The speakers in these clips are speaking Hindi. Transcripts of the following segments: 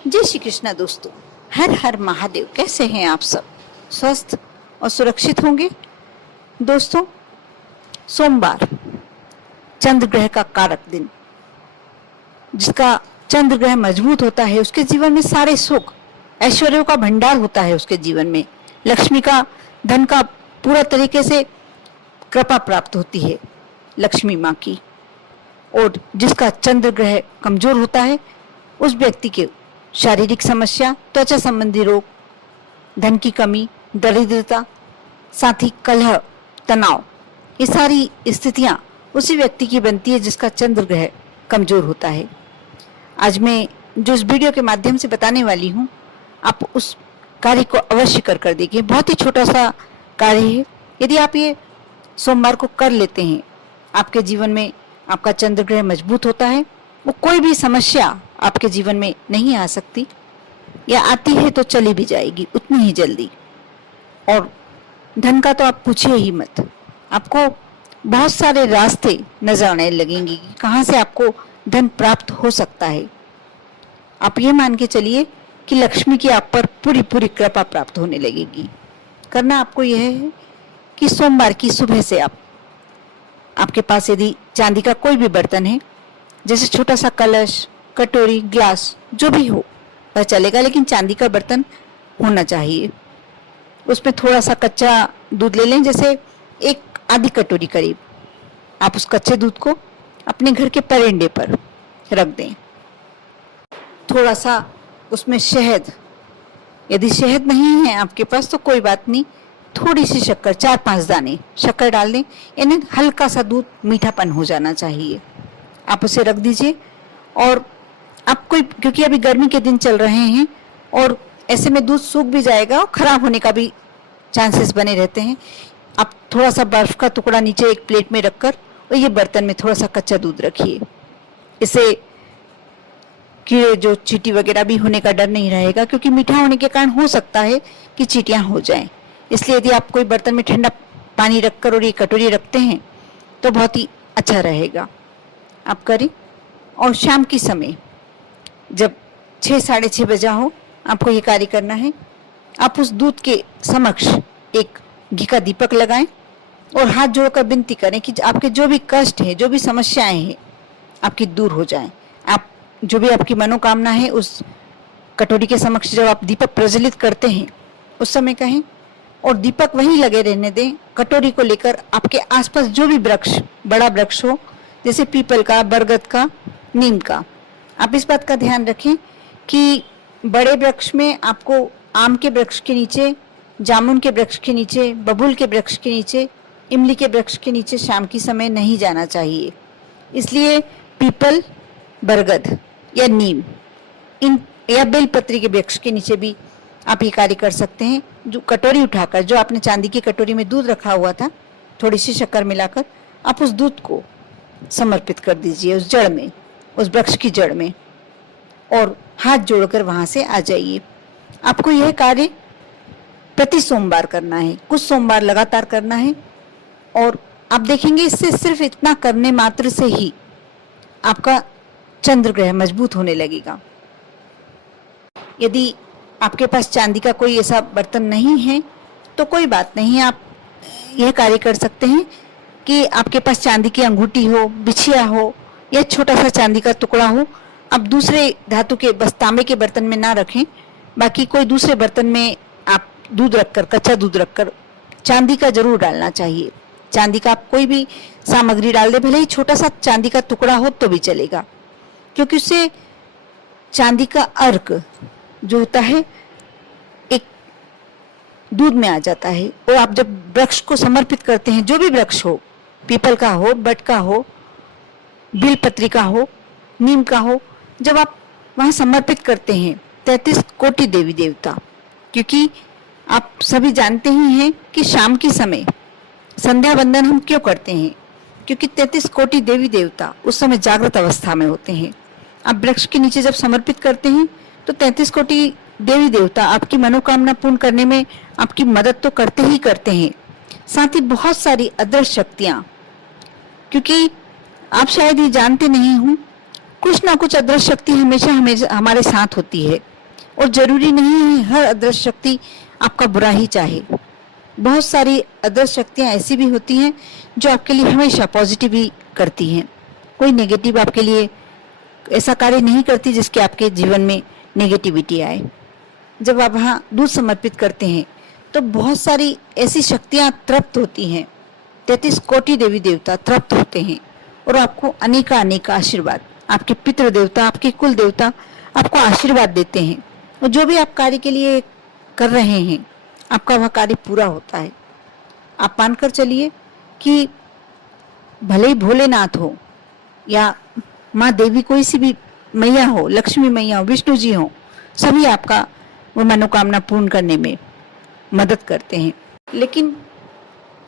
जय श्री कृष्णा दोस्तों, हर हर महादेव। कैसे हैं आप सब? स्वस्थ और सुरक्षित होंगे। दोस्तों, सोमवार चंद्र ग्रह का कारक दिन। जिसका चंद्र ग्रह मजबूत होता है उसके जीवन में सारे सुख ऐश्वर्यों का भंडार होता है। उसके जीवन में लक्ष्मी का, धन का पूरा तरीके से कृपा प्राप्त होती है लक्ष्मी माँ की। और जिसका चंद्र ग्रह कमजोर होता है उस व्यक्ति के शारीरिक समस्या, त्वचा संबंधी रोग, धन की कमी, दरिद्रता, साथ ही कलह, तनाव, ये सारी स्थितियां उसी व्यक्ति की बनती है जिसका चंद्र ग्रह कमजोर होता है। आज मैं जो इस वीडियो के माध्यम से बताने वाली हूँ, आप उस कार्य को अवश्य कर देखिए। बहुत ही छोटा सा कार्य है। यदि आप ये सोमवार को कर लेते हैं, आपके जीवन में आपका चंद्र ग्रह मजबूत होता है। वो कोई भी समस्या आपके जीवन में नहीं आ सकती, या आती है तो चली भी जाएगी उतनी ही जल्दी। और धन का तो आप पूछिए ही मत। आपको बहुत सारे रास्ते नजर आने लगेंगे कि कहाँ से आपको धन प्राप्त हो सकता है। आप ये मान के चलिए कि लक्ष्मी की आप पर पूरी पूरी कृपा प्राप्त होने लगेगी। करना आपको यह है कि सोमवार की सुबह से आपके पास यदि चांदी का कोई भी बर्तन है, जैसे छोटा सा कलश, कटोरी, ग्लास, जो भी हो वह चलेगा, लेकिन चांदी का बर्तन होना चाहिए। उसमें थोड़ा सा कच्चा दूध ले लें, जैसे एक आधी कटोरी करीब। आप उस कच्चे दूध को अपने घर के परेंडे पर रख दें। थोड़ा सा उसमें शहद, यदि शहद नहीं है आपके पास तो कोई बात नहीं, थोड़ी सी शक्कर, 4-5 दाने शक्कर डाल दें। यानी हल्का सा दूध मीठापन हो जाना चाहिए। आप उसे रख दीजिए। और आप कोई, क्योंकि अभी गर्मी के दिन चल रहे हैं और ऐसे में दूध सूख भी जाएगा और खराब होने का भी चांसेस बने रहते हैं। आप थोड़ा सा बर्फ का टुकड़ा नीचे एक प्लेट में रखकर और ये बर्तन में थोड़ा सा कच्चा दूध रखिए। इससे कीड़े, जो चींटी वगैरह भी होने का डर नहीं रहेगा, क्योंकि मीठा होने के कारण हो सकता है कि चींटियां हो जाएं। इसलिए यदि आप कोई बर्तन में ठंडा पानी रखकर और ये कटोरी रखते हैं तो बहुत ही अच्छा रहेगा। आप करें। और शाम के समय जब 6-6:30 बजा हो, आपको ये कार्य करना है। आप उस दूध के समक्ष एक घी का दीपक लगाएं और हाथ जोड़कर विनती करें कि आपके जो भी कष्ट है, जो भी समस्याएं हैं, आपकी दूर हो जाएं। आप जो भी आपकी मनोकामना है उस कटोरी के समक्ष जब आप दीपक प्रज्वलित करते हैं उस समय कहें, और दीपक वहीं लगे रहने दें। कटोरी को लेकर आपके आसपास जो भी वृक्ष, बड़ा वृक्ष हो, जैसे पीपल का, बरगद का, नीम का, आप इस बात का ध्यान रखें कि बड़े वृक्ष में आपको आम के वृक्ष के नीचे, जामुन के वृक्ष के नीचे, बबूल के वृक्ष के नीचे, इमली के वृक्ष के नीचे शाम की समय नहीं जाना चाहिए। इसलिए पीपल, बरगद या नीम, इन या बेलपत्री के वृक्ष के नीचे भी आप ये कार्य कर सकते हैं। जो कटोरी उठाकर, जो आपने चांदी की कटोरी में दूध रखा हुआ था, थोड़ी सी शक्कर मिलाकर आप उस दूध को समर्पित कर दीजिए उस जड़ में, उस वृक्ष की जड़ में, और हाथ जोड़कर वहां से आ जाइए। आपको यह कार्य प्रति सोमवार करना है, कुछ सोमवार लगातार करना है। और आप देखेंगे इससे सिर्फ इतना करने मात्र से ही आपका चंद्र ग्रह मजबूत होने लगेगा। यदि आपके पास चांदी का कोई ऐसा बर्तन नहीं है तो कोई बात नहीं, आप यह कार्य कर सकते हैं कि आपके पास चांदी की अंगूठी हो, बिछिया हो, या छोटा सा चांदी का टुकड़ा हो। आप दूसरे धातु के, बस तांबे के बर्तन में ना रखें, बाकी कोई दूसरे बर्तन में आप दूध रखकर, कच्चा दूध रखकर, चांदी का जरूर डालना चाहिए। चांदी का आप कोई भी सामग्री डाल दे, भले ही छोटा सा चांदी का टुकड़ा हो तो भी चलेगा, क्योंकि उससे चांदी का अर्क जो होता है एक दूध में आ जाता है। और आप जब वृक्ष को समर्पित करते हैं, जो भी वृक्ष हो, पीपल का हो, बट का हो, बेलपत्री का हो, नीम का हो, जब आप वहां समर्पित करते हैं 33 कोटि देवी देवता, क्योंकि आप सभी जानते ही हैं कि शाम के समय संध्या वंदन हम क्यों करते हैं, क्योंकि 33 कोटि देवी देवता उस समय जागृत अवस्था में होते हैं। आप वृक्ष के नीचे जब समर्पित करते हैं तो 33 कोटि देवी देवता आपकी मनोकामना पूर्ण करने में आपकी मदद तो करते ही करते हैं, साथ ही बहुत सारी अदृश्य शक्तियां, क्योंकि आप शायद ये जानते नहीं हो, कुछ ना कुछ अदृश्य शक्ति हमेशा हमारे साथ होती है। और जरूरी नहीं है हर अदृश्य शक्ति आपका बुरा ही चाहे। बहुत सारी अदृश्य शक्तियां ऐसी भी होती हैं जो आपके लिए हमेशा पॉजिटिव ही करती हैं। कोई नेगेटिव आपके लिए ऐसा कार्य नहीं करती जिसके आपके जीवन में नेगेटिविटी आए। जब आप वहाँ दूध समर्पित करते हैं तो बहुत सारी ऐसी शक्तियां तृप्त होती हैं। 33 कोटि देवी देवता तृप्त होते हैं और आपको अनेका आशीर्वाद, आपके पितृ देवता, आपके कुल देवता आपको आशीर्वाद देते हैं। और जो भी आप कार्य के लिए कर रहे हैं आपका वह कार्य पूरा होता है। आप मानकर चलिए कि भले ही भोलेनाथ हो या माँ देवी, कोई सी भी मैया हो, लक्ष्मी मैया हो, विष्णु जी हो, सभी आपका वो मनोकामना पूर्ण करने में मदद करते हैं। लेकिन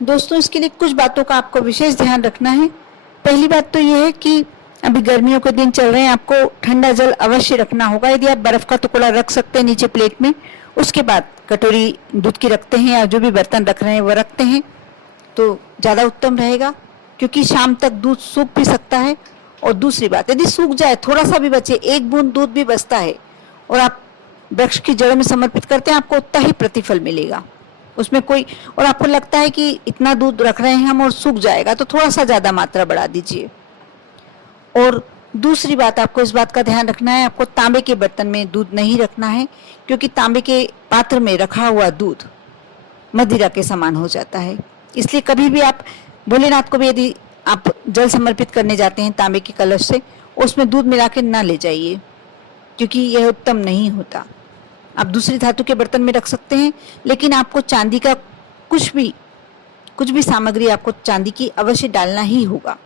दोस्तों, इसके लिए कुछ बातों का आपको विशेष ध्यान रखना है। पहली बात तो ये है कि अभी गर्मियों के दिन चल रहे हैं, आपको ठंडा जल अवश्य रखना होगा। यदि आप बर्फ का टुकड़ा रख सकते हैं नीचे प्लेट में, उसके बाद कटोरी दूध की रखते हैं या जो भी बर्तन रख रहे हैं वो रखते हैं तो ज़्यादा उत्तम रहेगा, क्योंकि शाम तक दूध सूख भी सकता है। और दूसरी बात, यदि सूख जाए, थोड़ा सा भी बचे, एक बूंद दूध भी बचता है और आप वृक्ष की जड़ में समर्पित करते हैं, आपको उतना ही प्रतिफल मिलेगा उसमें कोई। और आपको लगता है कि इतना दूध रख रहे हैं हम और सूख जाएगा, तो थोड़ा सा ज़्यादा मात्रा बढ़ा दीजिए। और दूसरी बात, आपको इस बात का ध्यान रखना है, आपको तांबे के बर्तन में दूध नहीं रखना है, क्योंकि तांबे के पात्र में रखा हुआ दूध मदिरा के समान हो जाता है। इसलिए कभी भी आप भोलेनाथ को भी यदि आप जल समर्पित करने जाते हैं तांबे के कलश से, उसमें दूध मिला के ना ले जाइए, क्योंकि यह उत्तम नहीं होता। आप दूसरी धातु के बर्तन में रख सकते हैं, लेकिन आपको चांदी का कुछ भी सामग्री आपको चांदी की अवश्य डालना ही होगा,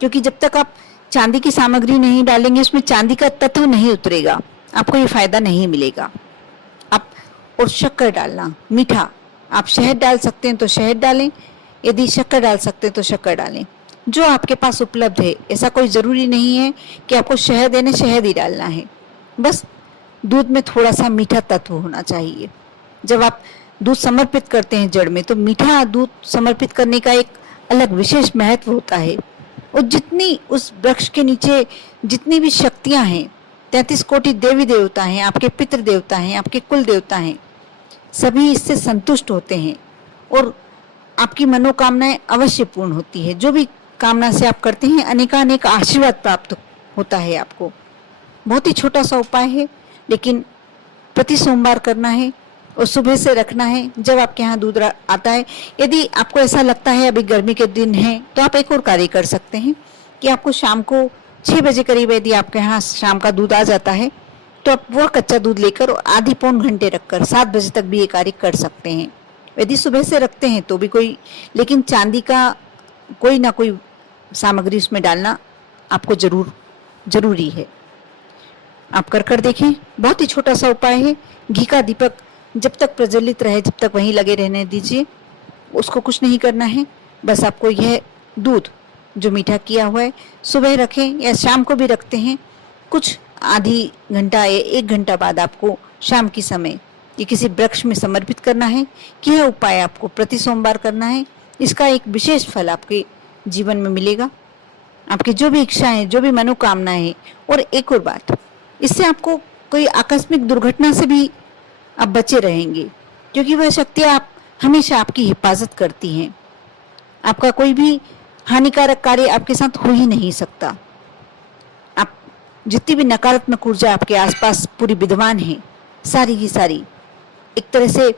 क्योंकि जब तक आप चांदी की सामग्री नहीं डालेंगे, उसमें चांदी का तत्व नहीं उतरेगा, आपको ये फायदा नहीं मिलेगा। आप और शक्कर डालना, मीठा, आप शहद डाल सकते हैं तो शहद डालें, यदि शक्कर डाल सकते हैं तो शक्कर डालें, जो आपके पास उपलब्ध है। ऐसा कोई ज़रूरी नहीं है कि आपको शहद यानी शहद ही डालना है, बस दूध में थोड़ा सा मीठा तत्व होना चाहिए। जब आप दूध समर्पित करते हैं जड़ में, तो मीठा दूध समर्पित करने का एक अलग विशेष महत्व होता है। और जितनी उस वृक्ष के नीचे जितनी भी शक्तियां हैं, 33 कोटि देवी देवता हैं, आपके पितृ देवता हैं, आपके कुल देवता हैं, सभी इससे संतुष्ट होते हैं और आपकी मनोकामनाएं अवश्य पूर्ण होती है। जो भी कामना से आप करते हैं, अनेक आशीर्वाद प्राप्त होता है आपको। बहुत ही छोटा सा उपाय है, लेकिन प्रति सोमवार करना है और सुबह से रखना है जब आपके यहाँ दूध आता है। यदि आपको ऐसा लगता है अभी गर्मी के दिन है, तो आप एक और कार्य कर सकते हैं कि आपको शाम को 6 बजे करीब यदि आपके यहाँ शाम का दूध आ जाता है, तो आप वह कच्चा दूध लेकर आधी पौन घंटे रखकर 7 बजे तक भी ये कार्य कर सकते हैं। यदि सुबह से रखते हैं तो भी कोई, लेकिन चांदी का कोई ना कोई सामग्री उसमें डालना आपको जरूरी है। आप कर देखें, बहुत ही छोटा सा उपाय है। घी का दीपक जब तक प्रज्वलित रहे, जब तक वहीं लगे रहने दीजिए, उसको कुछ नहीं करना है। बस आपको यह दूध जो मीठा किया हुआ है सुबह रखें या शाम को भी रखते हैं, कुछ आधी घंटा या 1 घंटा बाद आपको शाम की समय ये किसी वृक्ष में समर्पित करना है कि यह उपाय आपको प्रति सोमवार करना है। इसका एक विशेष फल आपके जीवन में मिलेगा, आपकी जो भी इच्छाएं, जो भी मनोकामनाएं हैं। और एक और बात, इससे आपको कोई आकस्मिक दुर्घटना से भी आप बचे रहेंगे, क्योंकि वह शक्तियाँ आप हमेशा आपकी हिफाजत करती हैं। आपका कोई भी हानिकारक कार्य आपके साथ हो ही नहीं सकता। आप जितनी भी नकारात्मक ऊर्जा आपके आसपास पूरी विद्यमान है, सारी की सारी एक तरह से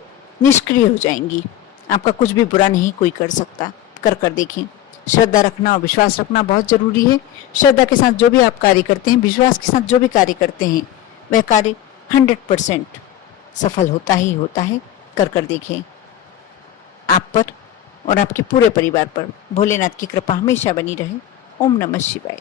निष्क्रिय हो जाएंगी। आपका कुछ भी बुरा नहीं कोई कर सकता। कर देखें। श्रद्धा रखना और विश्वास रखना बहुत जरूरी है। श्रद्धा के साथ जो भी आप कार्य करते हैं, विश्वास के साथ जो भी कार्य करते हैं, वह कार्य 100% सफल होता ही होता है। कर देखें। आप पर और आपके पूरे परिवार पर भोलेनाथ की कृपा हमेशा बनी रहे। ओम नमः शिवाय।